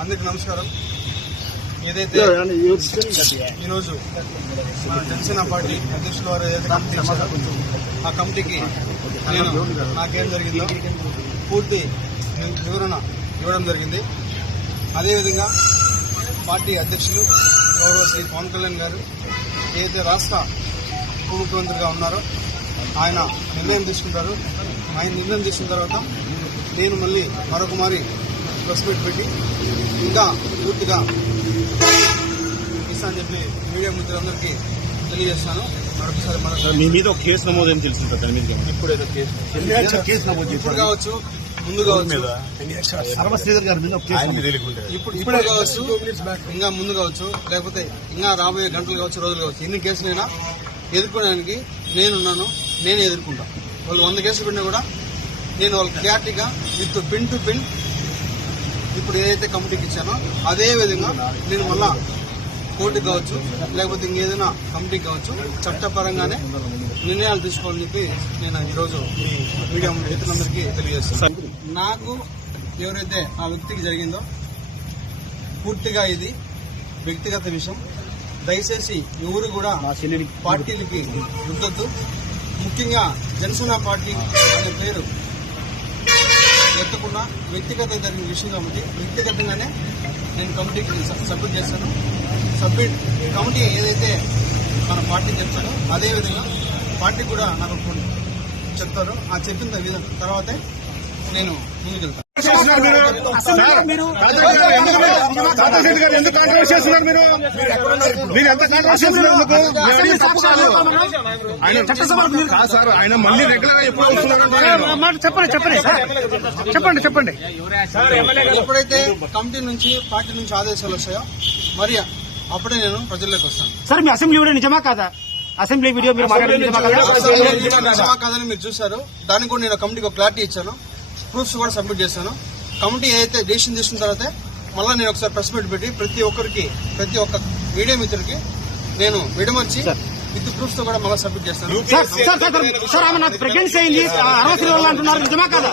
అందరికి నమస్కారం. ఏదైతే ఈరోజు మన జనసేన పార్టీ అధ్యక్షుల వారు ఏదైతే కమిటీ ఇచ్చారో ఆ కమిటీకి నేను నాకేం జరిగిందో పూర్తి వివరణ ఇవ్వడం జరిగింది. అదేవిధంగా పార్టీ అధ్యక్షులు గౌరవ శ్రీ పవన్ కళ్యాణ్ గారు ఏదైతే రాష్ట్ర ఉప ముఖ్యమంత్రిగా ఉన్నారో ఆయన నిర్ణయం తీసుకుంటారు. ఆయన నిర్ణయం తీసుకున్న తర్వాత నేను మళ్ళీ మరొక మారి ప్రెస్ మీట్ పెట్టి ఇంకా పూర్తిగా ఇస్తా అని చెప్పి మీడియా మిత్రులందరికీ తెలియజేస్తాను. మరొకసారి మీ మీద ఒక కేసు నమోదు తెలుస్తుంది దాని మీద ఇప్పుడు ఏదో కేసు నమోదు ఇప్పుడు కావచ్చు, ముందు కావచ్చు, ఇప్పుడు కావచ్చు, ఇంకా ముందు కావచ్చు, లేకపోతే ఇంకా రాబోయే గంటలు కావచ్చు, రోజులు కావచ్చు, ఎన్ని కేసులైనా ఎదుర్కోవడానికి నేనున్నాను. నేనే ఎదుర్కొంటా. వాళ్ళు 100 కేసులు పెట్టినా కూడా నేను వాళ్ళకి క్లారిటీగా విత్ పిన్ టు పిన్ ఇప్పుడు ఏదైతే కమిటీకి ఇచ్చానో అదే విధంగా నేను మళ్ళా కోర్టుకు కావచ్చు, లేకపోతే ఇంకేదైనా కమిటీకి కావచ్చు, చట్టపరంగానే నిర్ణయాలు తీసుకోవాలని చెప్పి నేను ఈరోజు మీ మీడియా మిత్రులందరికీ తెలియజేస్తాను. నాకు ఎవరైతే ఆ వ్యక్తికి జరిగిందో పూర్తిగా ఇది వ్యక్తిగత విషయం. దయచేసి ఎవరు కూడా పార్టీలకి రుద్దొద్దు. ముఖ్యంగా జనసేన పార్టీ అనే పేరు ఎత్తకుండా వ్యక్తిగత జరిగిన విషయం కాబట్టి వ్యక్తిగతంగానే నేను కమిటీకి సబ్మిట్ చేస్తాను. కమిటీ ఏదైతే మన పార్టీ చెప్తారో అదేవిధంగా పార్టీ కూడా నాకు చెప్తారో ఆ చెప్పిన తర్వాతే నేను ముందుకెళ్తాను. ఎందుకు కాంట్రవర్సీ చేస్తున్నారు మీరు ఎంత కాంట్రవర్సీ చేస్తున్నారు? సార్ ఆయన మళ్ళీ రెగ్యులర్ గా ఎప్పుడు చెప్పండి. ఎప్పుడైతే కమిటీ నుంచి పార్టీ నుంచి ఆదేశాలు వస్తాయో మరి అప్పుడే నేను ప్రజల్లోకి వస్తాను. సార్ మీ అసెంబ్లీ వీడియో నిజమా కాదా? అసెంబ్లీ వీడియో మీరు నిజమా కాదని మీరు చూశారు. దానికి కూడా నేను కమిటీకి ఒక క్లారిటీ ఇచ్చాను. ప్రూఫ్స్ కూడా సబ్మిట్ చేశాను. కమిటీ ఏదైతే డెసిషన్ తీసుకున్న తర్వాత మళ్ళీ నేను ఒకసారి ప్రెస్ మీట్ పెట్టి ప్రతి ఒక్క మీడియా మిత్రుడికి నేను విడమర్చి విత్ ప్రూఫ్స్ తో కూడా మళ్ళీ సబ్మిట్ చేస్తాను. సార్ ఆమె నాకు ప్రెగ్నెన్సీ అయింది 60 రోజులు అంటున్నారు, నిజమా కాదా?